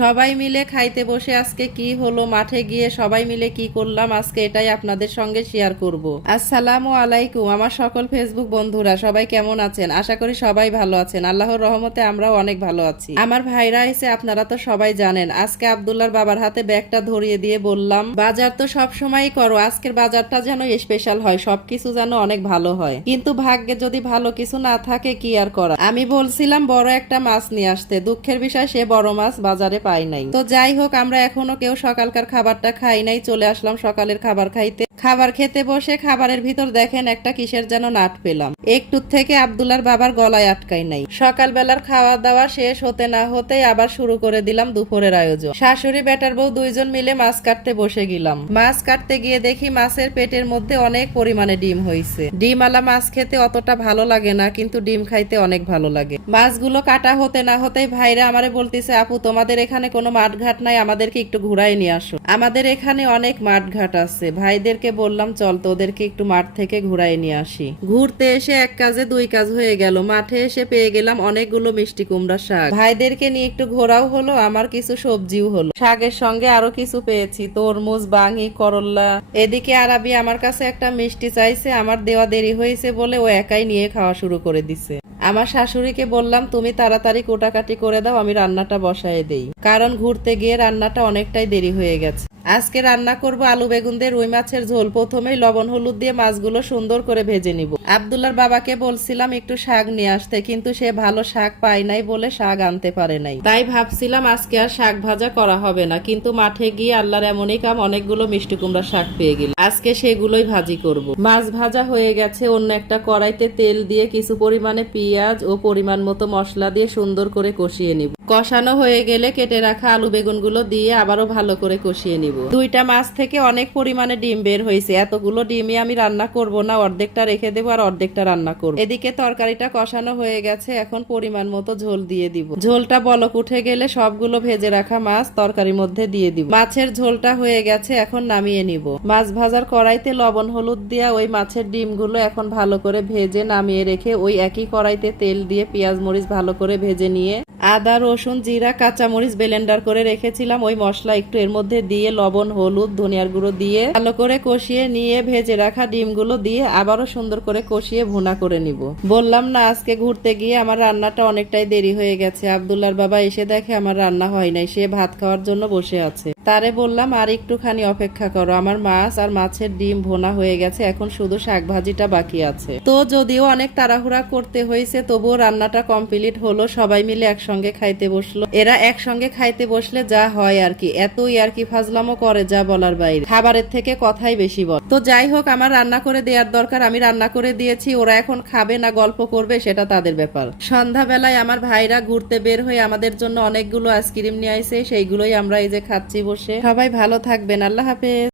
সবাই মিলে খাইতে বসে আজকে কি হলো, মাঠে গিয়ে সবাই মিলে কি করলাম আজকে এটাই আপনাদের সঙ্গে শেয়ার করব। আসসালামু আলাইকুম আমার সকল ফেসবুক বন্ধুরা, সবাই কেমন আছেন? আশা করি সবাই ভালো আছেন। আল্লাহর রহমতে আমরাও অনেক ভালো আছি। আমার ভাইরা এসে আপনারা তো সবাই জানেন, আজকে আব্দুল্লাহর বাবার হাতে ব্যাগটা ধরিয়ে দিয়ে বললাম, বাজার তো সব সময়ই করো, আজকের বাজারটা যেন স্পেশাল হয়, সবকিছু যেন অনেক ভালো হয়। কিন্তু ভাগ্যে যদি ভালো কিছু না থাকে কি আর করা। আমি বলছিলাম বড় একটা মাছ নিয়ে আসতে, দুঃখের বিষয় সে বড় মাছ বাজারে পাই নাই। তো যাই হোক, আমরা এখনো কেউ সকালকার খাবারটা খাই নাই, চলে আসলাম সকালের খাবার খাইতে। খাবার খেতে বসে খাবারের ভিতর দেখেন একটা কিসের যেন নাট পেলাম। একটু থেকে আব্দুল্লার বাবার গলায় আটকাই নাই। সকালবেলার খাওয়া দাওয়া শেষ হতে না হতেই আবার শুরু করে দিলাম দুপুরের আয়োজন। শাশুড়ি বেটার বউ দুইজন মিলে মাছ কাটতে বসে গেলাম। মাছ কাটতে গিয়ে দেখি মাছের পেটের মধ্যে অনেক পরিমাণে ডিম হয়েছে। ডিমওয়ালা মাছ খেতে অতটা ভালো লাগে না, কিন্তু ডিম খাইতে অনেক ভালো লাগে। মাছগুলো কাটা হতে না হতেই ভাইরা আমারে বলতেছে, আপু তোমাদের এখানে কোনো মাঠ ঘাট নাই, আমাদেরকে একটু ঘুরাই নিয়ে আসো। আমাদের এখানে অনেক মাঠ ঘাট আছে। ভাইদেরকে বললাম চল তোদেরকে একটু মাঠ থেকে ঘুরাই নিয়ে আসি। ঘুরতে এসে এক কাজে দুই কাজ হয়ে গেল। মাঠে এসে পেয়ে গেলাম অনেকগুলো মিষ্টি কুমড়া শাক। ভাইদেরকে নিয়ে একটু ঘোরাও হলো, আমার কিছু সবজিও হলো। শাকের সঙ্গে আরো কিছু পেয়েছি, তরমুজ, বাঙি, করল্লা। এদিকে আরাবি আমার কাছে একটা মিষ্টি চাইছে, আমার দেওয়া দেরি হয়েছে বলে ও একাই নিয়ে খাওয়া শুরু করে দিছে। আমার শাশুড়িকে বললাম তুমি তাড়াতাড়ি কোটাকাটি করে দাও, আমি রান্নাটা বসায় দেই, কারণ ঘুরতে গিয়ে রান্নাটা অনেকটাই দেরি হয়ে গেছে। আজকে রান্না করব আলু বেগুন দিয়ে রুই মাছের ঝোল। প্রথমেই লবণ হলুদ দিয়ে মাছগুলো সুন্দর করে ভেজে নিব। আব্দুল্লার বাবাকে বলছিলাম একটু শাক নিয়ে আসতে, কিন্তু সে ভালো শাক পায় নাই বলে শাক আনতে পারে নাই। তাই ভাবছিলাম আজকে আর শাক ভাজা করা হবে না, কিন্তু মাঠে গিয়ে আল্লাহর এমনই কাম, অনেকগুলো মিষ্টি কুমড়া শাক পেয়ে গেল। আজকে সেগুলোই ভাজি করব। মাছ ভাজা হয়ে গেছে, অন্য একটা কড়াইতে তেল দিয়ে কিছু পরিমাণে পেঁয়াজ ও পরিমাণ মতো মশলা দিয়ে সুন্দর করে কষিয়ে নিব। কষানো হয়ে গেলে কেটে রাখা আলু বেগুনগুলো দিয়ে আবারও ভালো করে কষিয়ে নিব। দুইটা মাছ থেকে অনেক পরিমাণে ডিম বের হয়েছে। এতগুলো ডিমই আমি রান্না করব না, অর্ধেকটা রেখে দেবো আর অর্ধেকটা রান্না করব। এদিকে তরকারিটা কষানো হয়ে গেছে, এখন পরিমাণ মতো ঝোল দিয়ে দিব। ঝোলটা বলক উঠে গেলে সবগুলো ভেজে রাখা মাছ তরকারির মধ্যে দিয়ে দিব। মাছের ঝোলটা হয়ে গেছে, এখন নামিয়ে নিব। মাছ ভাজার কড়াইতে লবণ হলুদ দিয়া ওই মাছের ডিমগুলো এখন ভালো করে ভেজে নামিয়ে রেখে ওই একই কড়াইতে তেল দিয়ে পেঁয়াজ মরিচ ভালো করে ভেজে নিয়ে আদা রসুন জিরা কাঁচামরিচ ব্লেন্ডার করে রেখেছিলাম, ওই মশলা একটু এর মধ্যে দিয়ে লবণ হলুদ ধনিয়ার গুঁড়ো দিয়ে ভালো করে কষিয়ে নিয়ে ভেজে রাখা ডিমগুলো দিয়ে আবারও সুন্দর করে কষিয়ে ভুনা করে নিব। বললাম না আজকে ঘুরতে গিয়ে আমার রান্নাটা অনেকটাই দেরি হয়ে গেছে। আব্দুল্লার বাবা এসে দেখে আমার রান্না হয় নাই, সে ভাত খাওয়ার জন্য বসে আছে। তারে বললাম আর একটুখানি অপেক্ষা করো, আমার মাছ আর মাছের ডিম ভোনা হয়ে গেছে, এখন শুধু শাক ভাজিটা বাকি আছে। তো যদিও অনেক তাড়াহুড়া করতে হয়েছে, তবুও রান্নাটা কমপ্লিট হলো। সবাই মিলে একসঙ্গে খাইতে বসলো। এরা একসঙ্গে খাইতে বসলে যা হয় আর কি, এতই আর কি ফাজলামো করে যা বলার বাইরে। খাবারের থেকে কথাই বেশি বল। তো যাই হোক, আমার রান্না করে দেওয়ার দরকার, আমি রান্না করে দিয়েছি। ওরা এখন খাবে না গল্প করবে সেটা তাদের ব্যাপার। সন্ধ্যাবেলায় আমার ভাইরা ঘুরতে বের হয়ে আমাদের জন্য অনেকগুলো আইসক্রিম নিয়ে আইছে, সেইগুলোই আমরা এই যে খাচ্ছি বসে। সবাই ভালো থাকবেন, আল্লাহ হাফেজ।